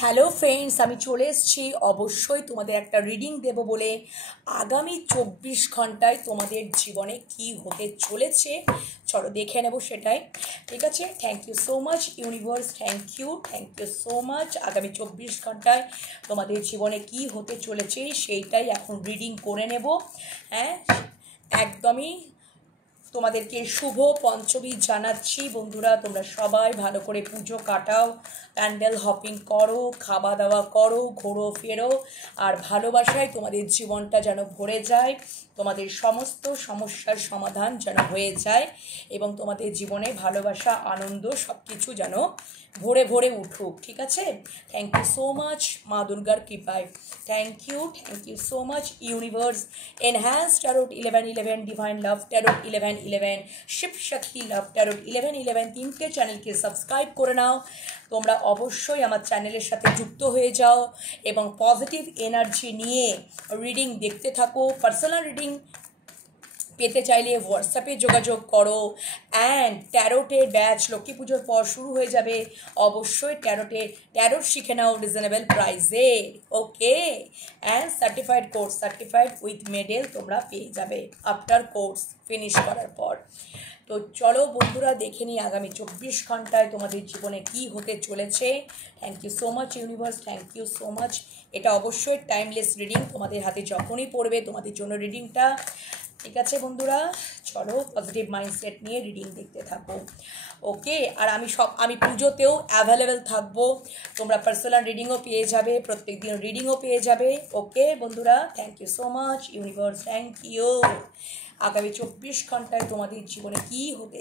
Hello friends, আমি চলে এসেছি অবশ্যই তোমাদের একটা রিডিং দেব বলে। আগামী 24 ঘন্টায় তোমাদের জীবনে কি হতে চলেছে চলো দেখে নেব সেটাই। ঠিক আছে, thank you so much universe, thank you so much. আগামী 24 ঘন্টায় তোমাদের জীবনে কি হতে চলেছে সেইটাই এখন রিডিং করে নেব। হ্যাঁ, একদমই তোমাদেরকে শুভ পঞ্চমী জানাচ্ছি। বন্ধুরা, তোমরা সবাই ভালো করে পুজো কাটাও, প্যান্ডেল হপিং করো, খাওয়া দাওয়া করো, ঘোরো ফেরো, আর ভালোবাসায় তোমাদের জীবনটা যেন ভরে যায়, তোমাদের সমস্ত সমস্যার সমাধান যেন হয়ে যায় এবং তোমাদের জীবনে ভালোবাসা, আনন্দ সব কিছু যেন ভরে ভরে উঠুক। ঠিক আছে, থ্যাংক ইউ সো মাচ মা দুর্গার কৃপায়। Thank you so much universe. Enhance tarot 1111, divine love tarot 1111, Shiv Shakti love tarot 1111 তিনটে চ্যানেলকে সাবস্ক্রাইব করে নাও। তোমরা অবশ্যই আমার চ্যানেলের সাথে যুক্ত হয়ে যাও এবং পজিটিভ এনার্জি নিয়ে রিডিং দেখতে থাকো। পার্সোনাল রিডিং পেতে চাইলে হোয়াটসঅ্যাপে যোগাযোগ করো। অ্যান্ড ট্যারোটের ব্যাচ লক্ষ্মী পুজোর পর শুরু হয়ে যাবে। অবশ্যই ট্যারোট শিখে নাও রিজনেবল প্রাইসে। ওকে, অ্যান্ড সার্টিফাইড উইথ মেডেল তোমরা পেয়ে যাবে আফটার কোর্স ফিনিশ করার পর। তো চলো বন্ধুরা, দেখে নিই আগামী 24 ঘন্টায় তোমাদের জীবনে কি হতে চলেছে। Thank you so much universe, thank you so much. এটা অবশ্যই টাইমলেস রিডিং, তোমাদের হাতে যখনই পড়বে তোমাদের জন্য রিডিংটা। ঠিক আছে বন্ধুরা, চলো পজিটিভ মাইন্ডসেট নিয়ে রিডিং দেখতে থাকো। ওকে, আর আমি পুজোতেও অ্যাভেলেবেল থাকবো। তোমরা পার্সোনাল রিডিংও পেয়ে যাবে, প্রত্যেক দিন রিডিংও পেয়ে যাবে। ওকে বন্ধুরা, thank you so much universe, thank you. আগামী 24 ঘন্টায় তোমাদের জীবনে কি হতে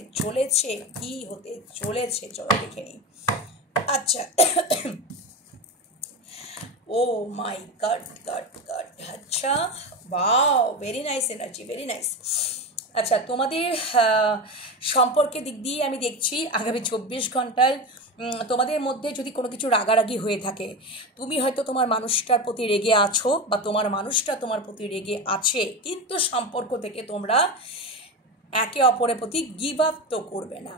চলেছে চলো দেখে নিই। আচ্ছা, ও মাই গড, আচ্ছা, wow, very nice energy, very nice. আচ্ছা, তোমাদের সম্পর্কের দিক দিয়ে আমি দেখছি আগামী 24 ঘন্টায় তোমাদের মধ্যে যদি কোনো কিছু রাগারাগি হয়ে থাকে, তুমি হয়তো তোমার মানুষটার প্রতি রেগে আছো বা তোমার মানুষটা তোমার প্রতি রেগে আছে, কিন্তু সম্পর্ক থেকে তোমরা একে অপরের প্রতি গিভ আপ তো করবে না,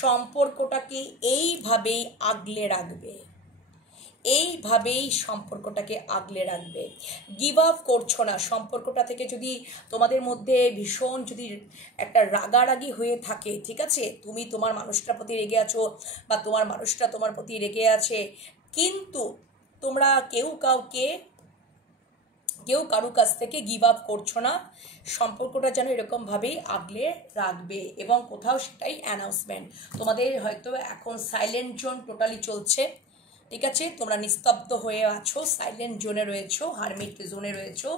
সম্পর্কটাকে এইভাবেই আগলে রাখবে, গিভ আপ করছো না। সম্পর্কটা থেকে যদি তোমাদের মধ্যে ভীষণ যদি একটা রাগারাগি হয়ে থাকে, ঠিক আছে, তুমি তোমার মানুষটার প্রতি রেগে আছো বা তোমার মানুষটা তোমার প্রতি রেগে আছে, কিন্তু তোমরা কেউ কারো কাছ থেকে গিভ আপ করছো না। সম্পর্কটা যেন এরকমভাবেই আগলে রাখবে এবং কোথাও সেটাই অ্যানাউন্সমেন্ট। তোমাদের হয়তো এখন সাইলেন্ট জোন টোটালি চলছে, ঠিক আছে, তোমরা নিস্তব্ধ হয়ে আছো, সাইলেন্ট জোনে রয়েছো, হারমিট জোনে রয়েছো।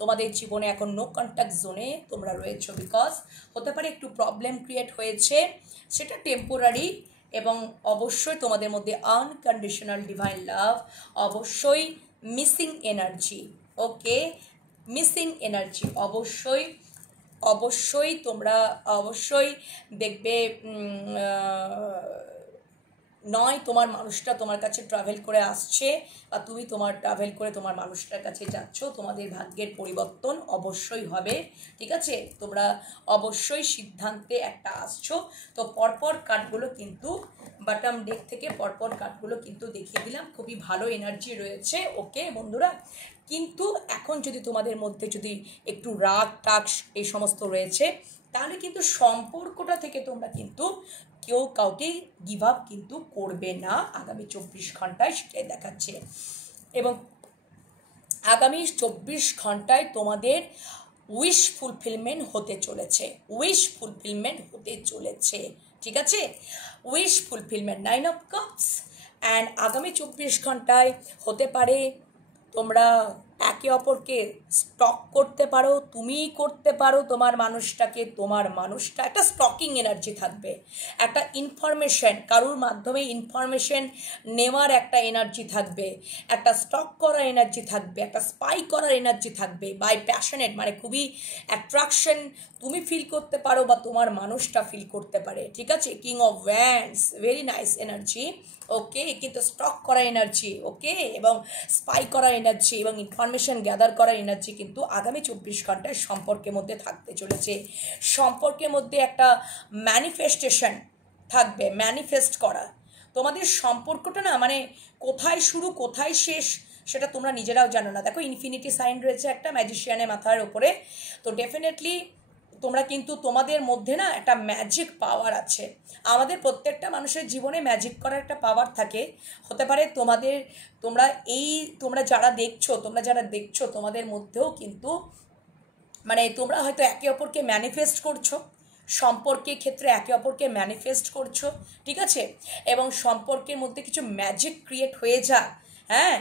তোমাদের জীবনে এখন নো কন্ট্যাক্ট জোনে তোমরা রয়েছো, বিকজ হতে পারে একটু প্রবলেম ক্রিয়েট হয়েছে, সেটা টেম্পোরারি। এবং অবশ্যই তোমাদের মধ্যে আনকন্ডিশনাল ডিভাইন লাভ, অবশ্যই মিসিং এনার্জি। ওকে, মিসিং এনার্জি অবশ্যই তোমরা অবশ্যই দেখবে। নয় তোমার মানুষটা তোমার কাছে ট্রাভেল করে আসছে বা তুমি ট্রাভেল করে তোমার মানুষটার কাছে যাচ্ছ, তোমাদের ভাগ্যের পরিবর্তন অবশ্যই হবে। ঠিক আছে, তোমরা অবশ্যই সিদ্ধান্তে একটা আসছো। তো পরপর কার্ডগুলো কিন্তু বটম ডেক থেকে পরপর কার্ডগুলো কিন্তু দেখিয়ে দিলাম, খুবই ভালো এনার্জি রয়েছে। ওকে বন্ধুরা, কিন্তু এখন যদি তোমাদের মধ্যে যদি একটু রাগ টাগ এই সমস্ত রয়েছে, তাহলে কিন্তু সম্পর্কটা থেকে তোমরা কিন্তু কেউ কাউকে গিভ আপ কিন্তু করবে না আগামী 24 ঘন্টায়, সেটাই দেখাচ্ছে। এবং আগামী 24 ঘন্টায় তোমাদের উইশ ফুলফিলমেন্ট হতে চলেছে, ঠিক আছে, wish fulfilment, 9 of cups. And আগামী 24 ঘন্টায় হতে পারে তোমরা একে অপরকে স্টক করতে পারো, তুমিই করতে পারো তোমার মানুষটা একটা স্টকিং এনার্জি থাকবে, একটা ইনফরমেশন কারোর মাধ্যমে ইনফরমেশন নেওয়ার একটা এনার্জি থাকবে, একটা স্টক করার এনার্জি থাকবে, একটা স্পাই করার এনার্জি থাকবে। বাই প্যাশনেট মানে খুবই অ্যাট্রাকশন তুমি ফিল করতে পারো বা তোমার মানুষটা ফিল করতে পারে, ঠিক আছে। King of wands, very nice energy. Okay, কিন্তু স্টক করা এনার্জি, ওকে, এবং স্পাই করার এনার্জি এবং ইনফরমেশন গ্যাদার করার এনার্জি কিন্তু আগামী 24 ঘন্টায় সম্পর্কের মধ্যে থাকতে চলেছে। সম্পর্কের মধ্যে একটা ম্যানিফেস্টেশন থাকবে, ম্যানিফেস্ট করা। তোমাদের সম্পর্কটা না মানে কোথায় শুরু কোথায় শেষ সেটা তোমরা নিজেরাও জানো না। দেখো ইনফিনিটি সাইন রয়েছে একটা ম্যাজিশিয়ানের মাথার ওপরে, তো ডেফিনেটলি তোমরা কিন্তু তোমাদের মধ্যে না একটা ম্যাজিক পাওয়ার আছে। আমাদের প্রত্যেকটা মানুষের জীবনে ম্যাজিক করার একটা পাওয়ার থাকে। হতে পারে তোমরা যারা দেখছো তোমাদের মধ্যেও কিন্তু মানে তোমরা হয়তো একে অপরকে ম্যানিফেস্ট করছো, সম্পর্কের ক্ষেত্রে একে অপরকে ম্যানিফেস্ট করছো, ঠিক আছে, এবং সম্পর্কের মধ্যে কিছু ম্যাজিক ক্রিয়েট হয়ে যা। হ্যাঁ,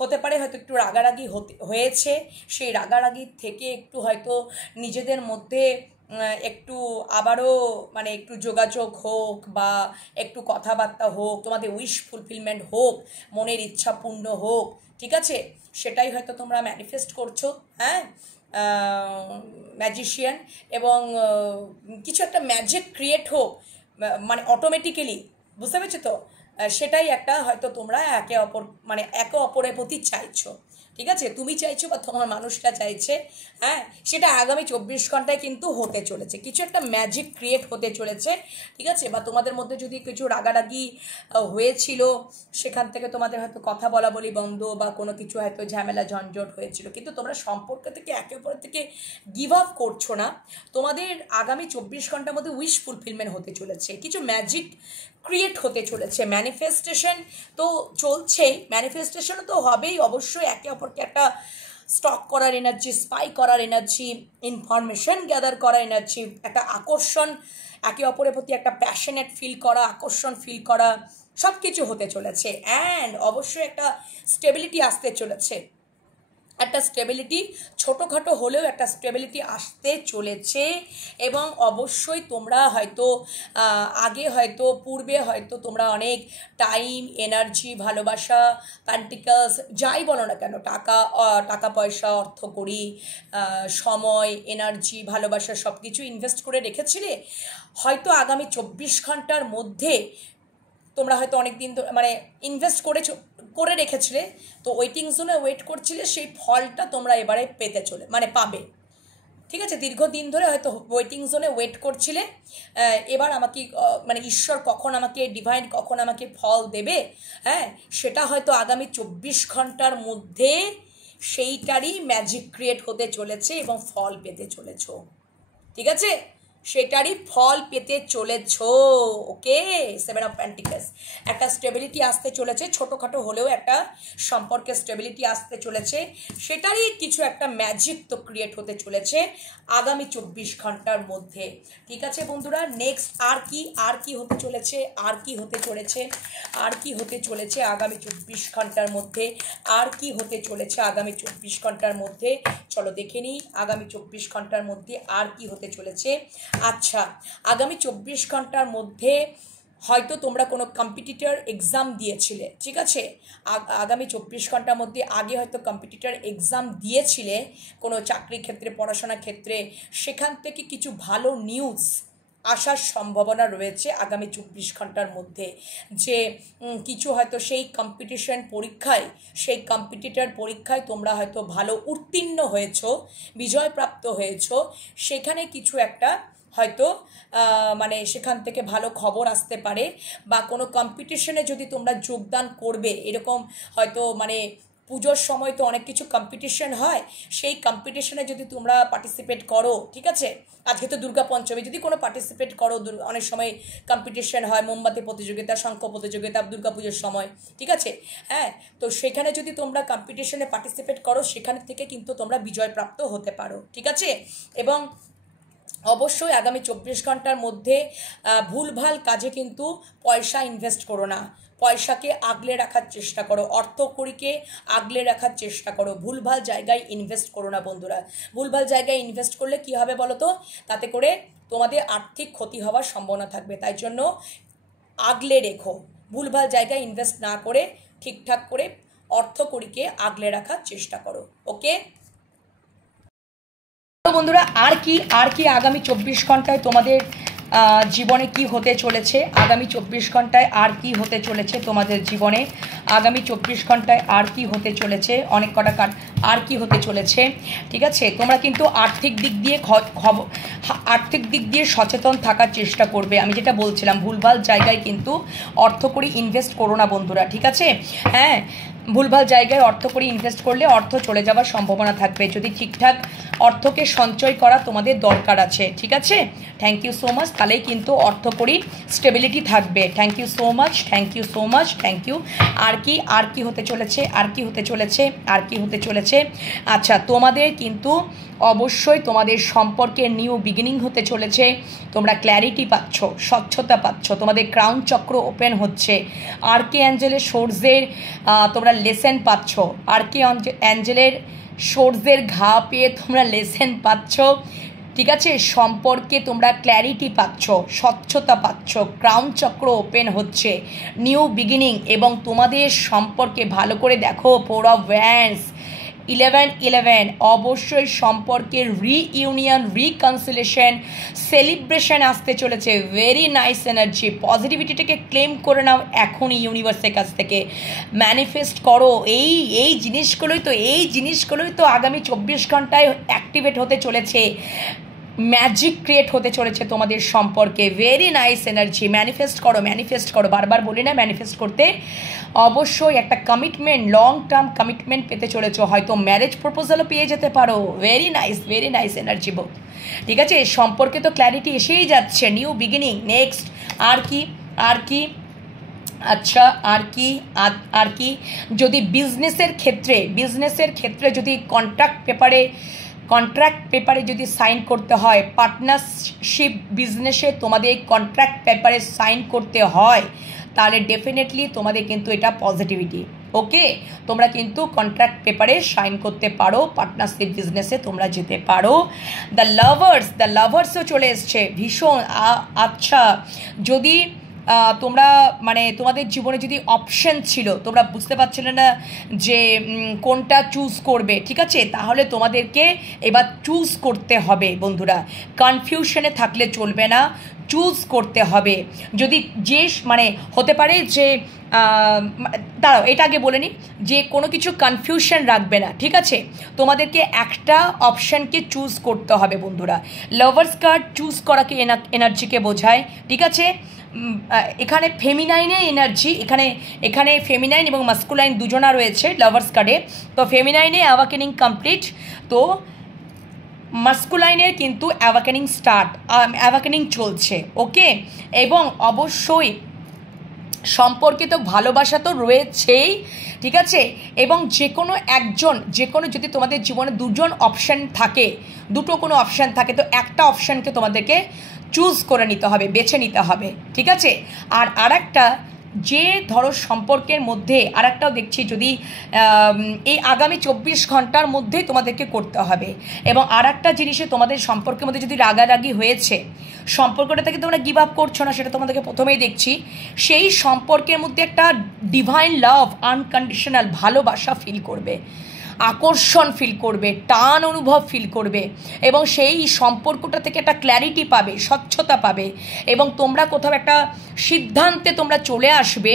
হতে পারে হয়তো একটু রাগারাগি হয়েছে, সেই রাগারাগির থেকে একটু হয়তো নিজেদের মধ্যে একটু আবারও মানে একটু যোগাযোগ হোক বা একটু কথাবার্তা হোক, তোমাদের উইশ ফুলফিলমেন্ট হোক, মনের ইচ্ছা পূর্ণ হোক, ঠিক আছে, সেটাই হয়তো তোমরা ম্যানিফেস্ট করছো। হ্যাঁ, ম্যাজিশিয়ান, এবং কিছু একটা ম্যাজিক ক্রিয়েট হোক মানে অটোমেটিক্যালি, বুঝতে পেরেছো তো? সেটাই একটা হয়তো তোমরা একে অপরের প্রতি চাইছো, ঠিক আছে, তুমি চাইছো বা তোমার মানুষটা চাইছে। হ্যাঁ, সেটা আগামী 24 ঘন্টায় কিন্তু হতে চলেছে, কিছু একটা ম্যাজিক ক্রিয়েট হতে চলেছে, ঠিক আছে। বা তোমাদের মধ্যে যদি কিছু রাগারাগি হয়েছিল, সেখান থেকে তোমাদের হয়তো কথা বলা বলি বন্ধ বা কোনো কিছু হয়তো ঝামেলা ঝঞ্ঝট হয়েছিল, কিন্তু তোমরা সম্পর্ক থেকে একে অপরের থেকে গিভ আপ করছো না। তোমাদের আগামী 24 ঘন্টার মধ্যে উইশ ফুলফিলমেন্ট হতে চলেছে, কিছু ম্যাজিক ক্রিয়েট হতে চলেছে। ম্যানিফেস্টেশন তো চলছেই, ম্যানিফেস্টেশনও তো হবেই অবশ্যই। একে অপরকে একটা স্টক করার এনার্জি, স্পাই করার এনার্জি, ইনফরমেশন গ্যাদার করার এনার্জি, একটা আকর্ষণ, একে অপরের প্রতি একটা প্যাশনেট ফিল করা, আকর্ষণ ফিল করা, সব কিছু হতে চলেছে। অ্যান্ড অবশ্যই একটা স্টেবিলিটি আসতে চলেছে, একটা স্টেবিলিটি, ছোটোখাটো হলেও একটা স্টেবিলিটি আসতে চলেছে। এবং অবশ্যই তোমরা হয়তো পূর্বে হয়তো তোমরা অনেক টাইম, এনার্জি, ভালোবাসা, প্যান্টিকালস যাই বলো না কেন, টাকা পয়সা, অর্থকড়ি, সময়, এনার্জি, ভালোবাসা সব কিছু ইনভেস্ট করে রেখেছিলে। হয়তো আগামী 24 ঘন্টার মধ্যে তোমরা হয়তো অনেক দিন মানে ইনভেস্ট করে রেখেছিলে, তো ওয়েটিং জোনে ওয়েট করছিলে, সেই ফলটা তোমরা এবারে পাবে, ঠিক আছে। দীর্ঘদিন ধরে হয়তো ওয়েটিং জোনে ওয়েট করছিলে, এবার আমাকে মানে ঈশ্বর কখন আমাকে, ডিভাইন কখন আমাকে ফল দেবে, হ্যাঁ, সেটা হয়তো আগামী 24 ঘন্টার মধ্যে সেইটারই ম্যাজিক ক্রিয়েট হতে চলেছে এবং ফল পেতে চলেছ, ঠিক আছে, সেটারই ফল পেতে চলেছ। ওকে, 7 অফ পেন্টিকলস, একটা স্টেবিলিটি আসতে চলেছে, ছোটোখাটো হলেও একটা সম্পর্কে স্টেবিলিটি আসতে চলেছে, সেটারই কিছু একটা ম্যাজিক তো ক্রিয়েট হতে চলেছে আগামী 24 ঘন্টার মধ্যে, ঠিক আছে বন্ধুরা। নেক্সট আর কি হতে চলেছে আগামী 24 ঘন্টার মধ্যে, আগামী 24 ঘন্টার মধ্যে, চলো দেখে নিই আগামী 24 ঘন্টার মধ্যে আর কি হতে চলেছে। আচ্ছা, আগামী 24 ঘন্টার মধ্যে হয়তো তোমরা কোনো কম্পিটিটর এক্সাম দিয়েছিলে, ঠিক আছে, আগামী 24 ঘন্টার মধ্যে আগে হয়তো কম্পিটিটর এক্সাম দিয়েছিলে কোনো চাকরির ক্ষেত্রে, পড়াশোনার ক্ষেত্রে, সেখান থেকে কিছু ভালো নিউজ আসার সম্ভাবনা রয়েছে আগামী 24 ঘন্টার মধ্যে। যে কিছু হয়তো সেই কম্পিটিটর পরীক্ষায় তোমরা হয়তো ভালো উত্তীর্ণ হয়েছো, বিজয়প্রাপ্ত হয়েছো, সেখানে কিছু একটা হয়তো মানে সেখান থেকে ভালো খবর আসতে পারে। বা কোনো কম্পিটিশনে যদি তোমরা যোগদান করবে, এরকম হয়তো মানে পুজোর সময় তো অনেক কিছু কম্পিটিশন হয়, সেই কম্পিটিশনে যদি তোমরা পার্টিসিপেট করো, ঠিক আছে, আজকে তো দুর্গা পঞ্চমী, যদি কোনো পার্টিসিপেট করো, অনেক সময় কম্পিটিশন হয়, মোমবাতি প্রতিযোগিতা, শঙ্খ প্রতিযোগিতা দুর্গা পুজোর সময়, ঠিক আছে, হ্যাঁ, তো সেখানে যদি তোমরা কম্পিটিশনে পার্টিসিপেট করো, সেখান থেকে কিন্তু তোমরা বিজয়প্রাপ্ত হতে পারো, ঠিক আছে। এবং অবশ্যই আগামী 24 ঘন্টার মধ্যে ভুলভাল কাজে কিন্তু পয়সা ইনভেস্ট করো না, পয়সাকে আগলে রাখার চেষ্টা করো, অর্থকড়িকে আগলে রাখার চেষ্টা করো, ভুলভাল জায়গায় ইনভেস্ট করো না বন্ধুরা। ভুলভাল জায়গায় ইনভেস্ট করলে কী হবে বলো তো, তাতে করে তোমাদের আর্থিক ক্ষতি হওয়ার সম্ভাবনা থাকবে, তাই জন্য আগলে রেখো, ভুলভাল জায়গায় ইনভেস্ট না করে ঠিকঠাক করে অর্থকড়িকে আগলে রাখার চেষ্টা করো। ওকে বন্ধুরা, আর কি আগামী 24 ঘন্টায় তোমাদের জীবনে কি হতে চলেছে আগামী 24 ঘন্টায়, আর কি হতে চলেছে তোমাদের জীবনে আগামী 24 ঘন্টায়, আর কি হতে চলেছে, অনেক কটা কার্ড, আর কি হতে চলেছে। ঠিক আছে, তোমরা কিন্তু আর্থিক দিক দিয়ে সচেতন থাকার চেষ্টা করবে। আমি যেটা বলছিলাম, ভুলভাল জায়গায় কিন্তু অর্থ করে ইনভেস্ট করো না বন্ধুরা, ঠিক আছে। হ্যাঁ, ভুলভাল জায়গায় অর্থ করে ইনভেস্ট করলে অর্থ চলে যাওয়ার সম্ভাবনা থাকবে। যদি ঠিকঠাক অর্থকে সঞ্চয় করা তোমাদের দরকার আছে, ঠিক আছে। থ্যাংক ইউ সো মাচ, তাহলেই কিন্তু অর্থ করি স্টেবিলিটি থাকবে। Thank you so much, thank you so much, thank you. আর কি হতে চলেছে, আর কি হতে চলেছে, আর কি হতে চলেছে। আচ্ছা, তোমাদের কিন্তু অবশ্যই তোমাদের সম্পর্কে নিউ বিগিনিং হতে চলেছে। তোমরা ক্ল্যারিটি পাচ্ছ, স্বচ্ছতা পাচ্ছ, তোমাদের ক্রাউন চক্র ওপেন হচ্ছে। আর কে অ্যাঞ্জেলের সোর্সের তোমরা লেসেন পাচ্ছ। আর কে অ্যাঞ্জেলের সোর্সের ঘা পেয়ে তোমরা লেসেন পাচ্ছ, ঠিক আছে। সম্পর্কে তোমরা ক্ল্যারিটি পাচ্ছ, স্বচ্ছতা পাচ্ছ, ক্রাউন চক্র ওপেন হচ্ছে, নিউ বিগিনিং। এবং তোমাদের সম্পর্কে ভালো করে দেখো, 4 অফ ওয়ান্ডস, 11 অবশ্যই সম্পর্কের রিইউনিয়ন, রিকনসিলেশন, সেলিব্রেশন আসতে চলেছে। Very nice energy. পজিটিভিটিটাকে ক্লেম করে নাও এখনই ইউনিভার্সের কাছ থেকে, ম্যানিফেস্ট করো। এই জিনিসগুলোই তো আগামী 24 ঘন্টায় অ্যাক্টিভেট হতে চলেছে, ম্যাজিক ক্রিয়েট হতে চলেছে তোমাদের সম্পর্কে। Very nice energy. ম্যানিফেস্ট করো, বারবার বলি না ম্যানিফেস্ট করতে। অবশ্যই একটা কমিটমেন্ট, লং টার্ম কমিটমেন্ট পেতে চলেছো, হয়তো ম্যারেজ প্রপোজালও পেয়ে যেতে পারো। ভেরি নাইস এনার্জি বোধ, ঠিক আছে। সম্পর্কে তো ক্ল্যারিটি এসেই যাচ্ছে, নিউ বিগিনিং। নেক্সট, আর কি আচ্ছা, আর কি যদি বিজনেসের ক্ষেত্রে যদি কন্ট্রাক্ট পেপারে যদি সাইন করতে হয়, পার্টনারশিপ বিজনেসে তোমাদের কন্ট্রাক্ট পেপারে সাইন করতে হয়, তাহলে ডেফিনেটলি তোমাদের কিন্তু এটা পজিটিভিটি। ওকে, তোমরা কিন্তু কন্ট্রাক্ট পেপারে সাইন করতে পারো, পার্টনারশিপ বিজনেসে তোমরা যেতে পারো। দ্য লাভার্সও চলে এসছে, ভীষণ। আচ্ছা, যদি তোমরা মানে তোমাদের জীবনে যদি অপশন ছিল, তোমরা বুঝতে পারছিলে না যে কোনটা চুজ করবে, ঠিক আছে, তাহলে তোমাদেরকে এবার চুজ করতে হবে বন্ধুরা। কনফিউশনে থাকলে চলবে না, চুজ করতে হবে। যদি যে মানে হতে পারে যে দাঁড়াও, এটা আগে বলে নিই যে কোনো কিছু কনফিউশন রাখবে না, ঠিক আছে। তোমাদেরকে একটা অপশানকে চুজ করতে হবে বন্ধুরা। লাভার্স কার্ড চুজ করাকে এনার্জিকে বোঝায়, ঠিক আছে। এখানে ফেমিনাইনের এনার্জি, এখানে ফেমিনাইন এবং মাস্কুলাইন দুজনা রয়েছে লাভার্স কার্ডে। তো ফেমিনাইনে অ্যাওয়াকেনিং কমপ্লিট, তো মাস্কুলাইনের কিন্তু অ্যাওয়াকেনিং চলছে। ওকে, এবং অবশ্যই সম্পর্কে তো ভালোবাসা তো রয়েছেই, ঠিক আছে। এবং যে কোনো যদি তোমাদের জীবনে দুজন অপশান থাকে, কোনো অপশান থাকে, তো একটা অপশানকে তোমাদেরকে চুজ করে নিতে হবে, বেছে নিতে হবে, ঠিক আছে। আর একটা যে ধরো সম্পর্কের মধ্যে আরেকটাও দেখছি, যদি এই আগামী 24 ঘন্টার মধ্যেই তোমাদেরকে করতে হবে। এবং আর একটা জিনিসে তোমাদের সম্পর্কের মধ্যে যদি রাগারাগি হয়েছে, সম্পর্কটা থেকে তোমরা গিভ আপ করছো না, সেটা তোমাদেরকে প্রথমেই দেখছি। সেই সম্পর্কের মধ্যে একটা ডিভাইন লাভ, আনকন্ডিশনাল ভালোবাসা ফিল করবে, আকর্ষণ ফিল করবে, টান অনুভব ফিল করবে, এবং সেই সম্পর্কটা থেকে একটা ক্ল্যারিটি পাবে, স্বচ্ছতা পাবে। এবং তোমরা কোথাও একটা সিদ্ধান্তে তোমরা চলে আসবে,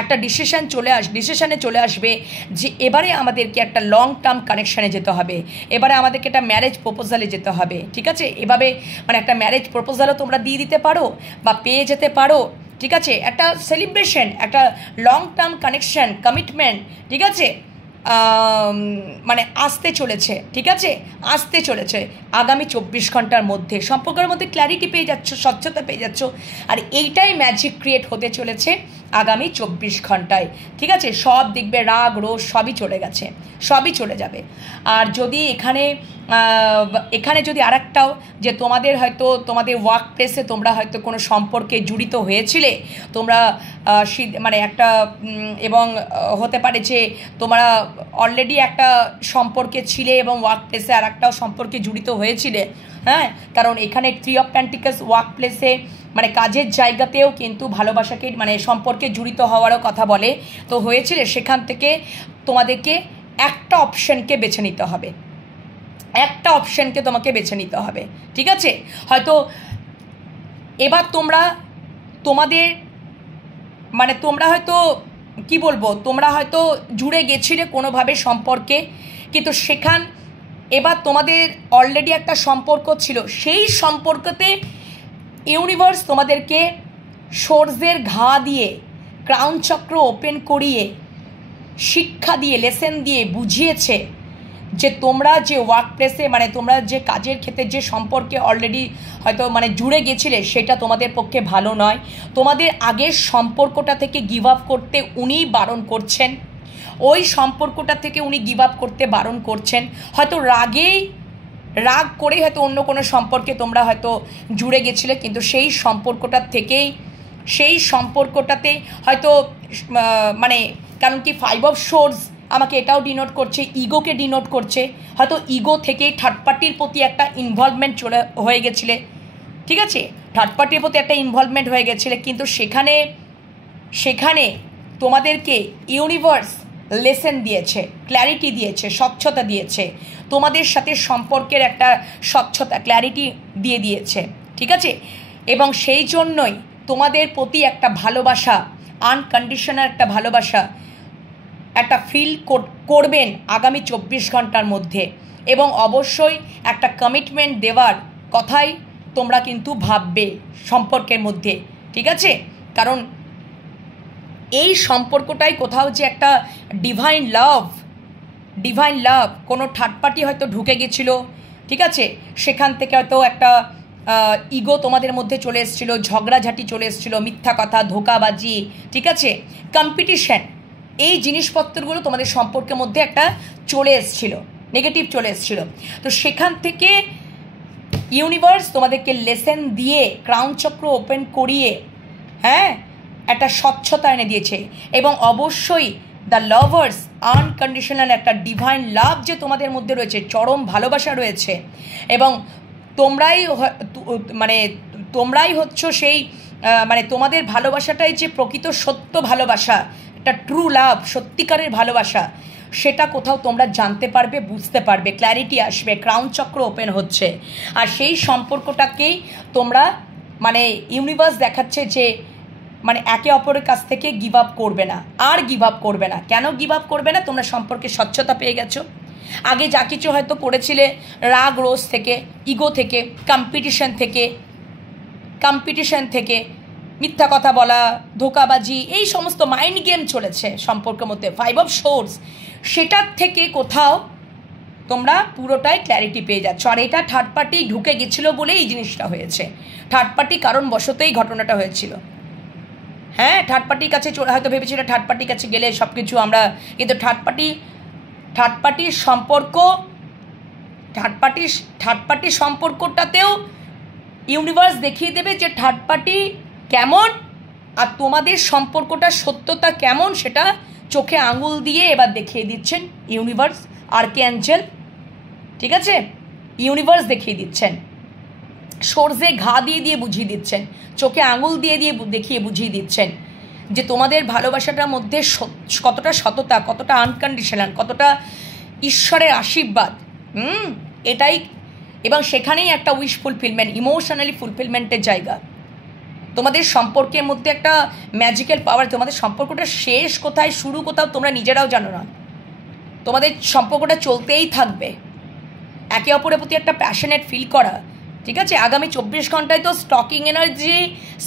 একটা ডিসিশনে চলে আসবে যে এবারে আমাদেরকে একটা লং টার্ম কানেকশানে যেতে হবে, এবারে আমাদেরকে একটা ম্যারেজ প্রপোজালে যেতে হবে, ঠিক আছে। এভাবে মানে একটা ম্যারেজ প্রপোজালও তোমরা দিয়ে দিতে পারো বা পেয়ে যেতে পারো, ঠিক আছে। একটা সেলিব্রেশন, একটা লং টার্ম কানেকশান, কমিটমেন্ট, ঠিক আছে, মানে আসতে চলেছে, ঠিক আছে, আসতে চলেছে আগামী 24 ঘন্টার মধ্যে। সম্পর্কের মধ্যে ক্ল্যারিটি পেয়ে যাচ্ছ, স্বচ্ছতা পেয়ে যাচ্ছ, আর এইটাই ম্যাজিক ক্রিয়েট হতে চলেছে আগামী 24 ঘন্টায়, ঠিক আছে। সব দেখবে, রাগ রোষ সবই চলে গেছে, সবই চলে যাবে। আর যদি এখানে যদি আরেকটাও, যে তোমাদের ওয়ার্ক প্লেসে তোমরা হয়তো কোনো সম্পর্কে জড়িত হয়েছিলে, তোমরা মানে একটা, এবং হতে পারে যে তোমরা অলরেডি একটা সম্পর্কে ছিলে এবং ওয়ার্ক প্লেসে আর একটাও সম্পর্কে জড়িত হয়েছিলে, হ্যাঁ। কারণ এখানে 3 অফ পেন্টিকলস ওয়ার্ক প্লেসে মানে কাজের জায়গাতেও কিন্তু ভালোবাসাকে মানে সম্পর্কে জড়িত হওয়ারও কথা বলে। তো হয়েছিল, সেখান থেকে তোমাদেরকে একটা অপশানকে বেছে নিতে হবে, তোমাকে বেছে নিতে হবে, ঠিক আছে। হয়তো এবার তোমরা তোমাদের মানে তোমরা হয়তো কি বলবো, তোমরা হয়তো জুড়ে গেছিলে কোনোভাবে সম্পর্কে, কিন্তু এবার তোমাদের অলরেডি একটা সম্পর্ক ছিল, সেই সম্পর্কতে ইউনিভার্স তোমাদেরকে সূর্যের ঘা দিয়ে, ক্রাউন চক্র ওপেন করিয়ে, শিক্ষা দিয়ে, লেসেন দিয়ে বুঝিয়েছে যে তোমরা যে ওয়ার্ক প্লেসে মানে তোমরা যে কাজের ক্ষেত্রে যে সম্পর্কে অলরেডি হয়তো মানে জুড়ে গেছিলে সেটা তোমাদের পক্ষে ভালো নয়। তোমাদের আগের সম্পর্কটা থেকে গিভ আপ করতে উনি বারণ করছেন, ওই সম্পর্কটা থেকে উনি গিভ আপ করতে বারণ করছেন। হয়তো রাগ করেই হয়তো অন্য কোনো সম্পর্কে তোমরা হয়তো জুড়ে গেছিলে, কিন্তু সেই সম্পর্কটাতে হয়তো মানে কারণ কি 5 অফ সোর্স আমাকে এটাও ডিনোট করছে, ইগোকে ডিনোট করছে। হয়তো ইগো থেকেই থার্ড পার্টির প্রতি একটা ইনভলভমেন্ট হয়ে গেছিলে, ঠিক আছে, থার্ড পার্টির প্রতি একটা ইনভলভমেন্ট হয়ে গেছিলে, কিন্তু সেখানে তোমাদেরকে ইউনিভার্স লেসেন দিয়েছে, ক্ল্যারিটি দিয়েছে, স্বচ্ছতা দিয়েছে, তোমাদের সাথে সম্পর্কের একটা স্বচ্ছতা, ক্ল্যারিটি দিয়ে দিয়েছে, ঠিক আছে। এবং সেই জন্যই তোমাদের প্রতি একটা ভালোবাসা, আনকন্ডিশনাল একটা ভালোবাসা একটা ফিল করবেন আগামী 24 ঘন্টার মধ্যে। এবং অবশ্যই একটা কমিটমেন্ট দেওয়ার কথাই তোমরা কিন্তু ভাববে সম্পর্কের মধ্যে, ঠিক আছে। কারণ এই সম্পর্কটাই কোথাও যে একটা ডিভাইন লাভ, কোনো থার্ড পার্টি হয়তো ঢুকে গেছিলো, ঠিক আছে, সেখান থেকে হয়তো একটা ইগো তোমাদের মধ্যে চলে এসেছিলো, ঝগড়াঝাটি চলে এসেছিলো, মিথ্যা কথা, ধোঁকাবাজি, ঠিক আছে, কম্পিটিশন, এই জিনিসপত্রগুলো তোমাদের সম্পর্কের মধ্যে একটা চলে এসেছিলো, নেগেটিভ চলে এসেছিলো। তো সেখান থেকে ইউনিভার্স তোমাদেরকে লেসেন দিয়ে, ক্রাউন চক্র ওপেন করিয়ে, হ্যাঁ, একটা স্বচ্ছতা এনে দিয়েছে। এবং অবশ্যই দ্য লাভার্স, আনকন্ডিশনাল একটা ডিভাইন লাভ যে তোমাদের মধ্যে রয়েছে, চরম ভালোবাসা রয়েছে। এবং তোমরাই হচ্ছ সেই মানে তোমাদের ভালোবাসাটাই যে প্রকৃত সত্য ভালোবাসা, একটা ট্রু লাভ, সত্যিকারের ভালোবাসা, সেটা কোথাও তোমরা জানতে পারবে, বুঝতে পারবে, ক্ল্যারিটি আসবে, ক্রাউন চক্র ওপেন হচ্ছে। আর সেই সম্পর্কটাকেই তোমরা মানে ইউনিভার্স দেখাচ্ছে যে মানে একে অপরের কাছ থেকে গিভ আপ করবে না, আর গিভ আপ করবে না। কেন গিভ আপ করবে না? তোমরা সম্পর্কে স্বচ্ছতা পেয়ে গেছো। আগে যা কিছু হয়তো করেছিলে রাগ রোষ থেকে, ইগো থেকে, কম্পিটিশন থেকে, মিথ্যা কথা বলা, ধোঁকাবাজি, এই সমস্ত মাইন্ড গেম চলেছে সম্পর্কের মধ্যে, 5 অফ সোর্স, সেটার থেকে কোথাও তোমরা পুরোটাই ক্ল্যারিটি পেয়ে যাচ্ছ। আর এটা থার্ড পার্টি ঢুকে গেছিলো বলে এই জিনিসটা হয়েছে, থার্ড পার্টি কারণবশতই ঘটনাটা হয়েছিল। হ্যাঁ, থার্ড পার্টির কাছে হয়তো ভেবেছিল থার্ড পার্টির কাছে গেলে সব কিছু আমরা, কিন্তু থার্ড পার্টির সম্পর্কটাতেও ইউনিভার্স দেখিয়ে দেবে যে থার্ড পার্টি কেমন আর তোমাদের সম্পর্কটার সত্যতা কেমন, সেটা চোখে আঙুল দিয়ে এবার দেখিয়ে দিচ্ছেন ইউনিভার্স, আর্কঅ্যাঞ্জেল, ঠিক আছে, ইউনিভার্স দেখিয়ে দিচ্ছেন, সূর্যে ঘা দিয়ে বুঝিয়ে দিচ্ছেন, চোখে আঙুল দিয়ে দেখিয়ে বুঝিয়ে দিচ্ছেন যে তোমাদের ভালোবাসাটার মধ্যে কতটা সততা, কতটা আনকন্ডিশনাল, কতটা ঈশ্বরের আশীর্বাদ, এটাই। এবং সেখানেই একটা উইশ ফুলফিলমেন্ট, ইমোশনালি ফুলফিলমেন্টের জায়গা। তোমাদের সম্পর্কের মধ্যে একটা ম্যাজিক্যাল পাওয়ার, তোমাদের সম্পর্কটা শেষ কোথায়, শুরু কোথাও তোমরা নিজেরাও জানো না। তোমাদের সম্পর্কটা চলতেই থাকবে, একে অপরের প্রতি একটা প্যাশনেট ফিল করা, ঠিক আছে। আগামী 24 ঘন্টায় তো স্টকিং এনার্জি,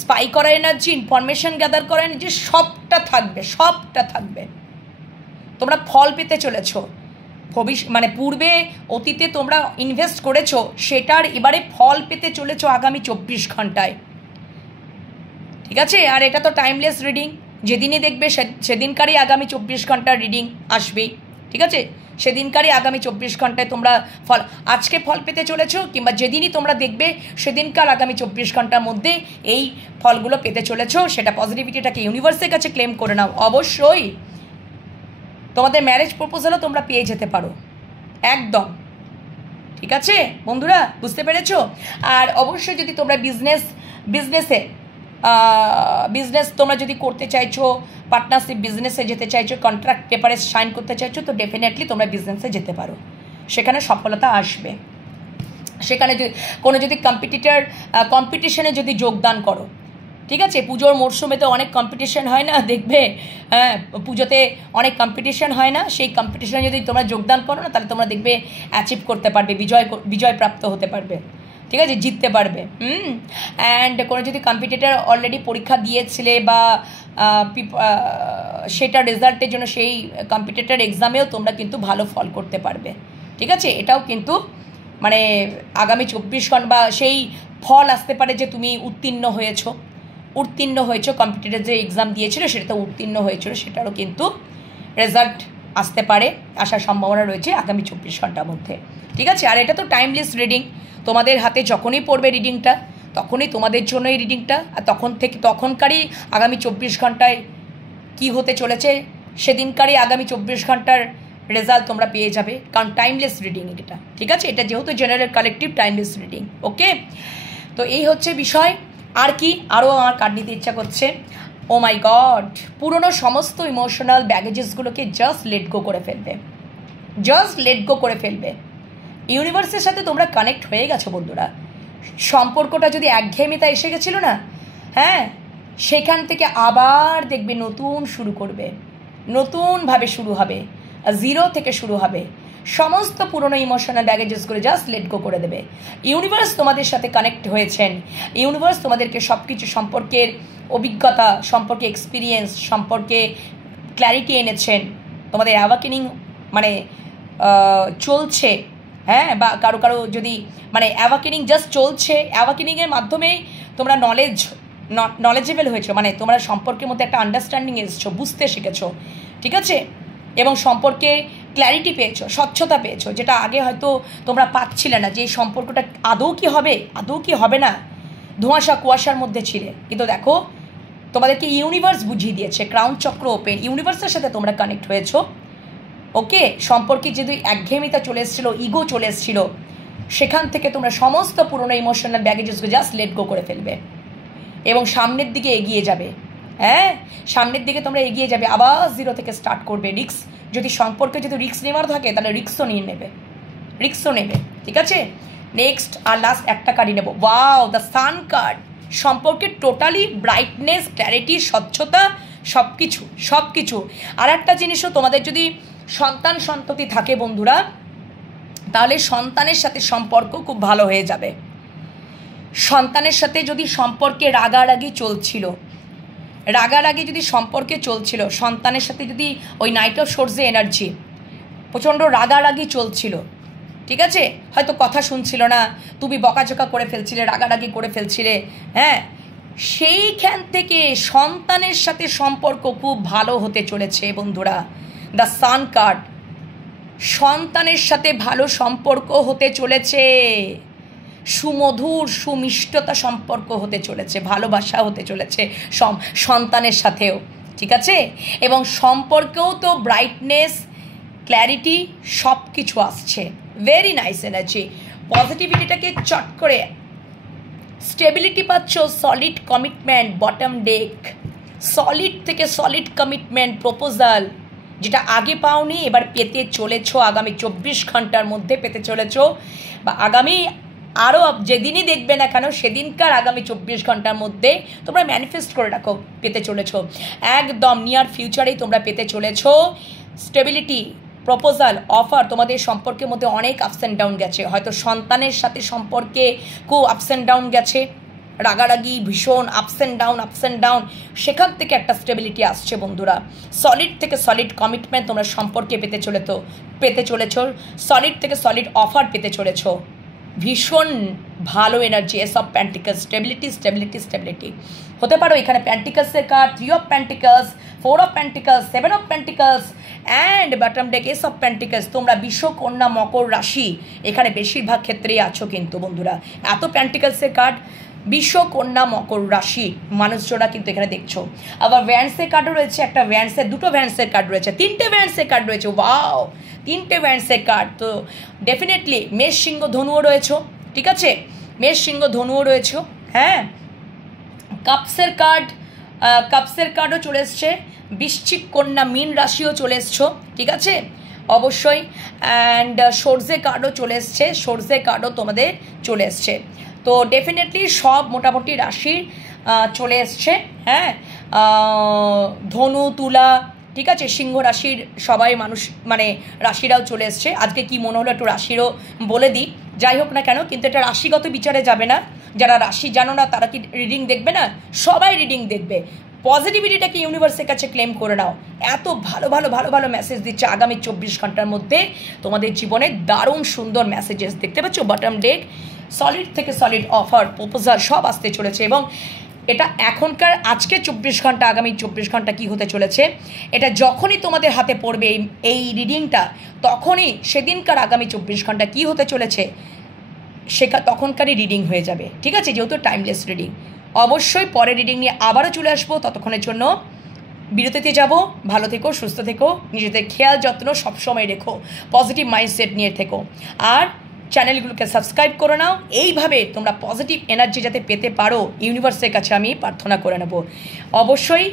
স্পাই করা এনার্জি, ইনফরমেশন গ্যাদার করা এনার্জি, সবটা থাকবে। তোমরা ফল পেতে চলেছ, মানে পূর্বে অতীতে তোমরা ইনভেস্ট করেছো, সেটার এবারে ফল পেতে চলেছ আগামী 24 ঘন্টায়, ঠিক আছে। আর এটা তো টাইমলেস রিডিং, যেদিনই দেখবে সেদিনকারই আগামী 24 ঘন্টার রিডিং আসবেই, ঠিক আছে। সেদিনকারই আগামী 24 ঘন্টায় তোমরা আজকে ফল পেতে চলেছ, কিংবা যেদিনই তোমরা দেখবে সেদিনকার আগামী 24 ঘন্টার মধ্যে এই ফলগুলো পেতে চলেছ। সেটা পজিটিভিটিটাকে ইউনিভার্সের কাছে ক্লেম করে নাও। অবশ্যই তোমাদের ম্যারেজ প্রপোজালও তোমরা পেয়ে যেতে পারো, একদম, ঠিক আছে বন্ধুরা, বুঝতে পেরেছো। আর অবশ্যই যদি তোমরা বিজনেস তোমরা যদি করতে চাইছো, পার্টনারশিপ বিজনেসে যেতে চাইছো, কন্ট্রাক্ট পেপারে সাইন করতে চাইছো, তো ডেফিনেটলি তোমরা বিজনেসে যেতে পারো, সেখানে সফলতা আসবে, সেখানে যদি যদি কম্পিটিশনে যদি যোগদান করো, ঠিক আছে, পুজোর মরশুমে তো অনেক কম্পিটিশন হয় না, দেখবে, হ্যাঁ, পুজোতে অনেক কম্পিটিশন হয় না, সেই কম্পিটিশনে যদি তোমরা যোগদান করো না, তাহলে তোমরা দেখবে অ্যাচিভ করতে পারবে, বিজয় প্রাপ্ত হতে পারবে, ঠিক আছে, জিততে পারবে। অ্যান্ড কোনো যদি কম্পিটিটর অলরেডি পরীক্ষা দিয়েছিলে বা সেটা রেজাল্টের জন্য সেই কম্পিটিটর এক্সামেও তোমরা কিন্তু ভালো ফল করতে পারবে, ঠিক আছে। এটাও কিন্তু মানে আগামী 24 ঘন্টা বা সেই ফল আসতে পারে যে তুমি উত্তীর্ণ হয়েছো কম্পিটিটর যে এক্সাম দিয়েছিল সেটাতে উত্তীর্ণ হয়েছিল, সেটারও কিন্তু রেজাল্ট আসতে পারে, আসার সম্ভাবনা রয়েছে আগামী 24 ঘন্টার মধ্যে, ঠিক আছে। আর এটা তো টাইমলেস রিডিং, তোমাদের হাতে যখনই পড়বে রিডিংটা তখনই তোমাদের জন্য এই রিডিংটা, আর তখনকারই আগামী 24 ঘন্টায় কি হতে চলেছে সেদিনকারই আগামী 24 ঘন্টার রেজাল্ট তোমরা পেয়ে যাবে, কারণ টাইমলেস রিডিং এটা, ঠিক আছে। এটা যেহেতু জেনারেল কালেকটিভ টাইমলেস রিডিং, ওকে। তো এই হচ্ছে বিষয়। আর কি আরও আমার কার্ড নিতে ইচ্ছা করছে। ও মাই গড, পুরনো সমস্ত ইমোশনাল ব্যাগেজেসগুলোকে জাস্ট লেট গো করে ফেলবে। ইউনিভার্সের সাথে তোমরা কানেক্ট হয়ে গেছো বন্ধুরা। সম্পর্কটা যদি একঘেয়েমিতা এসে গেছিলো না, হ্যাঁ, সেখান থেকে আবার দেখবে নতুনভাবে শুরু হবে, জিরো থেকে শুরু হবে। সমস্ত পুরনো ইমোশনাল ব্যাগেজেসগুলো জাস্ট লেট গো করে দেবে। ইউনিভার্স তোমাদের সাথে কানেক্ট হয়েছেন, ইউনিভার্স তোমাদেরকে সব কিছু সম্পর্কের অভিজ্ঞতা, সম্পর্কে এক্সপিরিয়েন্স, সম্পর্কে ক্ল্যারিটি এনেছেন। তোমাদের অ্যাওয়াকেনিং মানে চলছে, হ্যাঁ, বা কারো যদি মানে অ্যাওয়াকেনিং জাস্ট চলছে, অ্যাওয়াকেনিংয়ের মাধ্যমেই তোমরা নলেজেবল হয়েছো, মানে তোমরা সম্পর্কের মধ্যে একটা আন্ডারস্ট্যান্ডিং এসেছো, বুঝতে শিখেছো, ঠিক আছে, এবং সম্পর্কে ক্ল্যারিটি পেয়েছো, স্বচ্ছতা পেয়েছো, যেটা আগে হয়তো তোমরা পাচ্ছিলে না, যে এই সম্পর্কটা আদৌ কি হবে না, ধোঁয়াশা কুয়াশার মধ্যে ছিলে। কিন্তু দেখো তোমাদেরকে ইউনিভার্স বুঝিয়ে দিয়েছে, ক্রাউন চক্র ওপেন, ইউনিভার্সের সাথে তোমরা কানেক্ট হয়েছো, ওকে। সম্পর্কে যদি একঘেয়েমিতা চলে এসেছিলো, ইগো চলে এসেছিলো, সেখান থেকে তোমরা সমস্ত পুরোনো ইমোশনাল ব্যাগেজেসকে জাস্ট লেট গো করে ফেলবে এবং সামনের দিকে এগিয়ে যাবে। হ্যাঁ, সামনের দিকে তোমরা এগিয়ে যাবে, আবার জিরো থেকে স্টার্ট করবে। যদি সম্পর্কে যদি রিস্ক নেওয়ার থাকে তাহলে রিস্কও নেবে, ঠিক আছে। নেক্সট আর লাস্ট একটা কার্ডই নেব। Wow, the sun card. সম্পর্কে টোটালি ব্রাইটনেস, ক্ল্যারিটি, স্বচ্ছতা, সব কিছু। আর একটা জিনিসও, তোমাদের যদি সন্ততি থাকে বন্ধুরা, তাহলে সন্তানের সাথে সম্পর্ক খুব ভালো হয়ে যাবে। সন্তানের সাথে যদি সম্পর্কে রাগারাগি যদি সম্পর্কে চলছিল, সন্তানের সাথে যদি ওই নাইট অফ সোর্সে এনার্জি প্রচণ্ড রাগারাগি চলছিল, ঠিক আছে, হয়তো কথা শুনছিল না, তুমি বকাঝকা করে ফেলছিলে, রাগারাগি করে ফেলছিলে, হ্যাঁ, সেইখান থেকে সন্তানের সাথে সম্পর্ক খুব ভালো হতে চলেছে বন্ধুরা। দ্য সান কার্ড, সন্তানের সাথে ভালো সম্পর্ক হতে চলেছে, সুমধুর সুমিষ্টতা সম্পর্ক হতে চলেছে, ভালোবাসা হতে চলেছে সন্তানের সাথেও, ঠিক আছে। এবং সম্পর্কেও তো ব্রাইটনেস, ক্ল্যারিটি, সব কিছু আসছে। Very nice energy. পজিটিভিটিটাকে চট করে স্টেবিলিটি পাচ্ছ, solid commitment, bottom day, solid থেকে সলিড কমিটমেন্ট, প্রপোজাল, যেটা আগে পাওনি এবার পেতে চলেছো, আগামী 24 ঘন্টার মধ্যে পেতে চলেছো, বা আগামী আরও যেদিনই দেখবে না কেন সেদিনকার আগামী 24 ঘন্টার মধ্যে তোমরা ম্যানিফেস্ট করে রাখো, পেতে চলেছো, একদম নিয়ার ফিউচারেই তোমরা পেতে চলেছো। Stability, proposal, offer. তোমাদের সম্পর্কের মধ্যে অনেক আপস অ্যান্ড ডাউন গেছে, হয়তো সন্তানের সাথে সম্পর্কে খুব আপস অ্যান্ড ডাউন গেছে, রাগারাগি, ভীষণ আপস অ্যান্ড ডাউন, সেখান থেকে একটা স্টেবিলিটি আসছে বন্ধুরা। সলিড থেকে সলিড কমিটমেন্ট তোমরা সম্পর্কে পেতে চলেছো, সলিড থেকে সলিড অফার পেতে চলেছো। ভীষণ ভালো energy, ace of pentacles, stability হতে পারো। এখানে প্যান্টিকলসের card, 3 of pentacles, 4 of pentacles, 7 of pentacles and bottom deck ace of pentacles. তোমরা বৃষ, কন্যা, মকর রাশি এখানে বেশিরভাগ ক্ষেত্রেই আছো কিন্তু বন্ধুরা। এত প্যান্টিকলসের কার্ড, বৃষ, কন্যা, মকর রাশি মানুষজনরা কিন্তু এখানে দেখছো। আবার ভ্যান্সের কার্ডও রয়েছে, দুটো ভ্যান্সের কার্ড রয়েছে, 3টে ভ্যান্সের কার্ড রয়েছে। ওয়াও, 3টে ভ্যান্সের কার্ড। তো ডেফিনেটলি মেষ, সিংহ, ধনুও রয়েছে, ঠিক আছে, মেষ, সিংহ, ধনুও রয়েছে। হ্যাঁ, কাপসের কার্ডও চলে এসছে, বৃশ্চিক, কন্যা, মীন রাশিও চলে এসছো, ঠিক আছে। অবশ্যই। অ্যান্ড সর্ষে কার্ডও চলে এসছে, সর্ষে কার্ডও তোমাদের চলে এসছে। তো ডেফিনেটলি সব মোটামুটি রাশির চলে এসছে। হ্যাঁ, ধনু, তুলা, ঠিক আছে, সিংহ রাশির সবাই মানুষ মানে রাশিরাও চলে এসছে। আজকে কি মনে হলো একটু রাশিরও বলে দিই। যাই হোক না কেন, কিন্তু এটা রাশিগত বিচারে যাবে না। যারা রাশি জানো না তারা কি রিডিং দেখবে না? সবাই রিডিং দেখবে। পজিটিভিটিটাকে ইউনিভার্সের কাছে ক্লেম করে নাও। এত ভালো ভালো ভালো ভালো মেসেজ দিচ্ছে আগামী 24 ঘন্টার মধ্যে তোমাদের জীবনে দারুণ সুন্দর মেসেজেস দেখতে পাচ্ছ। বটম ডেক সলিড থেকে সলিড অফার প্রপোজাল সব আসতে চলেছে, এবং এটা এখনকার আজকে 24 ঘন্টা, আগামী 24 ঘন্টা কি হতে চলেছে, এটা যখনই তোমাদের হাতে পড়বে এই রিডিংটা, তখনই সেদিনকার আগামী 24 ঘন্টা কি হতে চলেছে তখনকারই রিডিং হয়ে যাবে। ঠিক আছে, যেহেতু টাইমলেস রিডিং। অবশ্যই পরের রিডিং নিয়ে আবারও চলে আসবো। ততক্ষণের জন্য বিরতিতে যাব। ভালো থেকো, সুস্থ থেকো, নিজেদের খেয়াল যত্ন সবসময় রেখো, পজিটিভ মাইন্ডসেট নিয়ে থেকো, আর চ্যানেলগুলোকে সাবস্ক্রাইব করে নাও। এইভাবে তোমরা পজিটিভ এনার্জি যাতে পেতে পারো, ইউনিভার্সের কাছে আমি প্রার্থনা করে নেব। অবশ্যই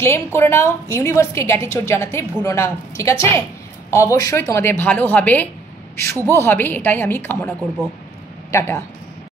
ক্লেম করে নাও, ইউনিভার্সকে গ্র্যাটিটিউড জানাতে ভুলো না। ঠিক আছে, অবশ্যই তোমাদের ভালো হবে, শুভ হবে, এটাই আমি কামনা করব। টাটা।